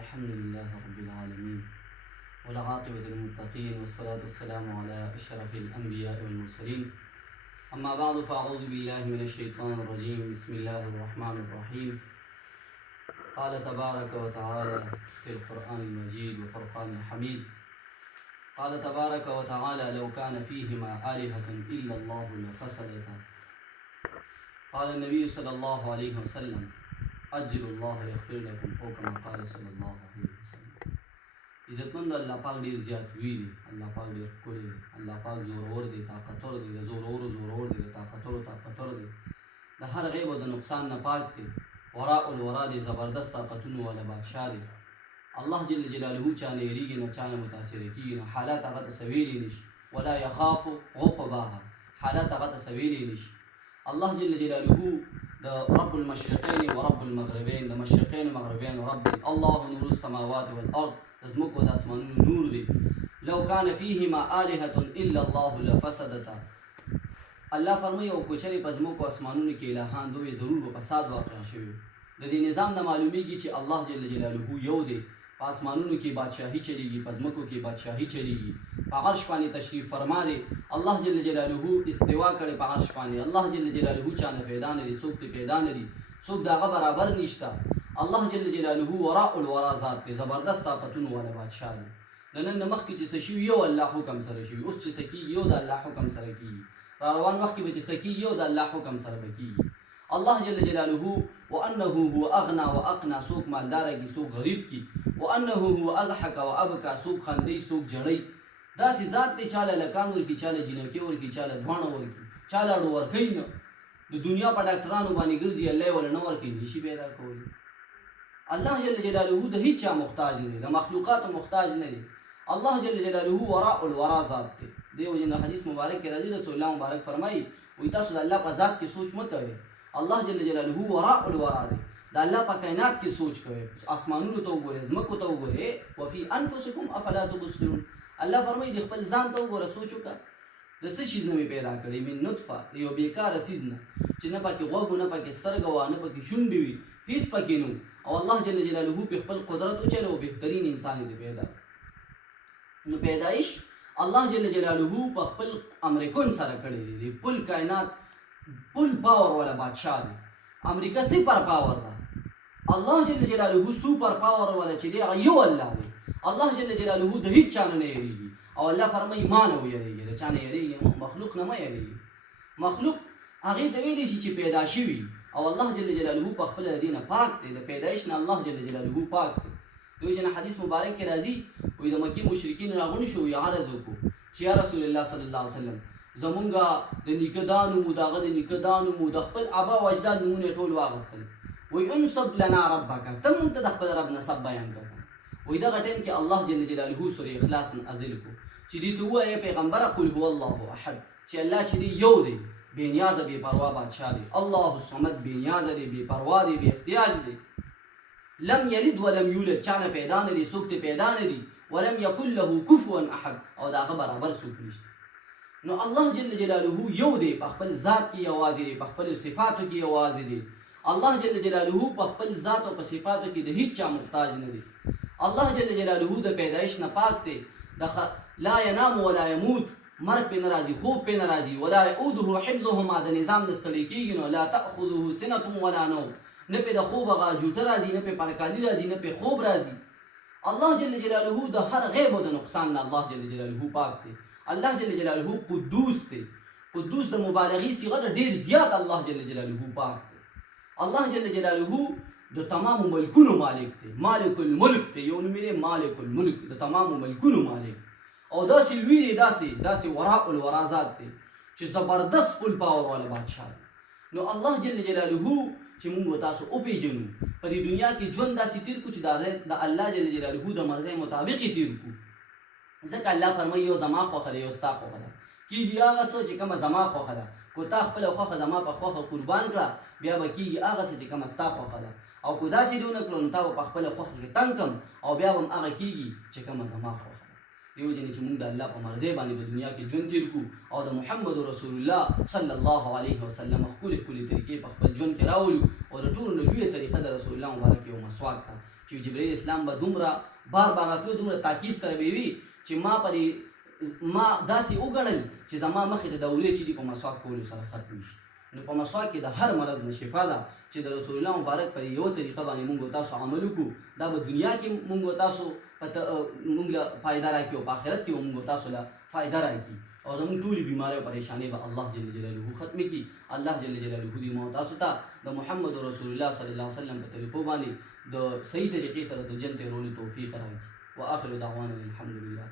الحمد لله رب العالمين والعاقبة للمتقين والصلاة والسلام على أشرف الأنبياء والمرسلين. أما بعد فأعوذ بالله من الشيطان الرجيم. بسم الله الرحمن الرحيم. قال تبارك وتعالى في القرآن المجيد وفرقان الحميد. قال تبارك وتعالى لو كان فيهما آلهة إلا الله لفسدتا. قال النبي صلى الله عليه وسلم اجر الله يغفر لكم او كما قال صلی الله علیه وسلم. عزتمند الله پاک ډیر زیات وی دی، الله پاک ډیر ښکلی دی، الله پاک زورور دی، طاقتور دی، د زورور دی، د طاقتور دی، د هر غیب او د نقصان نه پاک دی، وراء الورا دی، زبردست طاقتونو والا بادشاه دی. الله جل جلاله چا نه یریږي نه چا نه متاثر کیږي، نه حالات هغه ته سویلی نشي، ولا یخاف عقباها، حالات هغه ته سویلی نشي. الله جل جلاله د رب المشرقین و رب المغربین، د مشرقین و مغربین رب دی. الله نور السماوات والارض، د ځمکو د اسمانونو نور دی. لو کان فیهما آلهة الا الله لفسدتا. الله فرمایي او کوچري په ځمکو اسمانونو کې الهان دوی ضرور به فساد واقع شوی. د دې نظام نه معلومیږي چې الله جل جلاله یو دی. په اسمانونو کې بادشاهي چلیږي، په ځمکو کې بادشاهي چلیږي، په عرش باندې تشریف فرما دی. الله جل جلاله استوا کړي په عرش باندې. الله جل جلاله چا نه پیدا نه دی، څوک ته پیدا نه دی، څوک د هغه برابر نشته. الله جل جلاله وراء الورا ذات دی، زبردست طاقتونو والا بادشاه دی. د نن مخکې چې څه شوي یو الله حکم سره شوي، اوس چې څه کېږي یو د الله حکم سره کېږي، را روان وخت کې به چې څه کېږي یو د الله حکم سره به کېږي. الله جل جلاله وانه هو اغنى واقنى، څوک مالداره کی، څوک غریب کی، وانه هو اضحك وابكى، څوک خندي څوک جړی. داسې ذات دی چاله لکان ورکي، چاله جنکې ورکي، چاله دواڼه ورکي، چاله اړو ورکوي نه. د دنیا په ډاکټرانو باندې ګرځي، الله یې وله نه ورکوي، نشي پیدا کولی. الله جل جلاله د هیڅ چا محتاج نه دی، د مخلوقاتو محتاج نه دی. الله جل جلاله وراء الورا ذات دی. دیو جن حدیث مبارک کې راځي، رسول الله مبارک فرمایي وایي تاسو د الله په ذات کې سوچ مه کوئ. الله جل جلاله وراء الورا دی، د الله په کائنات کې سوچ کوئ، اسمانونو ته وګورئ، ځمکو ته وګورئ. وفي انفسکم افلا تبصرون. الله فرمایي د خپل ځان ته وګوره، سوچ وکړه د څه شیز نه مې پیدا کړی، من نطفه، د یو بیکاره څیز نه چې نه پکې غوږ و، نه پکې سترګه وه، نه پکې شونډې وي، هېڅ پکې نه و. او الله جل جلاله په خپل قدرت وچلو، بهترین انسان یې پیدا. نو پیدایش الله جل جلاله په خپل امر کن سره کړی دی. پل کائنات پل پاور والا بادشاہ دی. امریکا سپر پاور ده، الله جل جلاله سپر پاور والا چې دی هغه یو الله دی. الله جل جلاله د هیڅ چا نه یریږي. او الله فرمایي ما نه ویریږي، د چا نه یریږي، مخلوق نه مه یریږي. مخلوق هغې ته ویلی شي چې پیدا شوي، او الله جل جلاله په خپله د دې نه پاک دی، د پیدایش نه الله جل جلاله پاک دی. دوی جن حدیث مبارک کې راځي وایي د مکې مشرکین راغونډ شو، وایي عرض وکړو چې یا رسول الله صلی الله علیه وسلم زمونږه د نیکه دا نوم و، د هغه د نیکه دا نوم و، د خپل ابا او اجداد نومونه یې ټول واخیستل. وایي انصب لنا ربک، ته مونږ ته د خپل رب نسب بیان کړه. وایي دغه ټایم کې الله جل جلاله سورې اخلاص نازل کړو چې دې ته ووایه پیغمبره قل هو الله احد، چې الله چې دی یو دی، بې نیازه بې پروا بادشاه دی. الله الصمد، بې نیازه دی، بې پروا دی، بې احتیاج دی. لم یلد ولم یولد، چا نه پیدا نه دی، څوک ته پیدا نه دی. ولم یکن له کفوا احد، او د هغه برابر څوک نشته. نو الله جل جلاله یو دی، په خپل ذات کې یوازې دی، په خپل صفاتو کې یوازې دی. الله جل جلاله په خپل ذات او په صفاتو کې د هیڅ چا محتاج نه دی. الله جل جلاله د پیدایش نه پاک دی. لا ینام ولا یموت، مرګ پې نه راځي، خوب پې نه راځي. ولا یعوده حفظهما، د نظام نه ستړی کېږي نو. لا تأخذه سنة ولا نوم، نه پې د خوب هغه جوټه راځي، نه پې پرکالي راځي، نه پې خوب راځي. الله جل جلاله د هر غیب او د نقصان نه الله جل جلاله پاک دی. الله جل جلاله قدوس دی. قدوس د مبالغې صيغه ده، ډېر زیات الله جل جلاله پاک دی. الله جل جلاله د تمامو ملکونو مالک دی، مالک الملک دی. یو نوم دی مالک الملک، د تمامو ملکونو مالک. او داسې لوی دی، داسې وراء الورا ذات دی چې زبردست پل پاور والا بادشاه دی. نو الله جل جلاله چې موږ تاسو وپېژنو، په دې دنیا کې ژوند داسې تېر کړو چې د الله جل جلاله د مرضۍ مطابق یې تېر کړو. ځکه الله فرمایي یو زما خوښه ده، یو ستا خوښه ده. کېږي هغه څه چې کومه زما خوښه ده. کو تا خپله خوښه زما په خوښه قربان کړه، بیا به کېږي هغه څه چې کومه ستا خوښه ده. او کو داسې دې ونه کړو نو تا به په خپله خوښه کې تنګ کړم، او بیا به هم هغه کېږي چې کومه زما خوښه ده. دیو جنې چې موږ د الله په مرضۍ باندې په دنیا کې ژوند تېر کړو، او د محمد رسول الله صلی الله علیه وسلم ښکلې ښکلې طریقې په خپل ژوند کې راولو. او د ټولو نه لویه طریقه د رسول الله مبارک یو مسواک ته چې جبرائیل اسلام به دومره بار بار راتلو، دومره تاکید سره به وي چې ما داسې وګڼل چې زما مخې ته دورې چې دي په مسواک کولو سره ختم شي. نو په مسواک کې د هر مرض نه شفا ده چې د رسول الله مبارک پر یو طریقه باندې مونږ او تاسو عمل وکړو، دا به دنیا کې مونږ او تاسو مونږ له فایده راکړي او په آخرت کې مونږ او تاسو له فایده راکړي او زموږ ټولې بیمارۍ او پریشانۍ به الله جل جلاله ختم کړي. الله جل جلاله دې مو تاسو ته د محمد رسول الله صلی الله علیه وسلم په طریقو باندې د صحیح طریقې سره د جنت تېرولو توفیق راکړي. واخر دعوانا الحمد لله.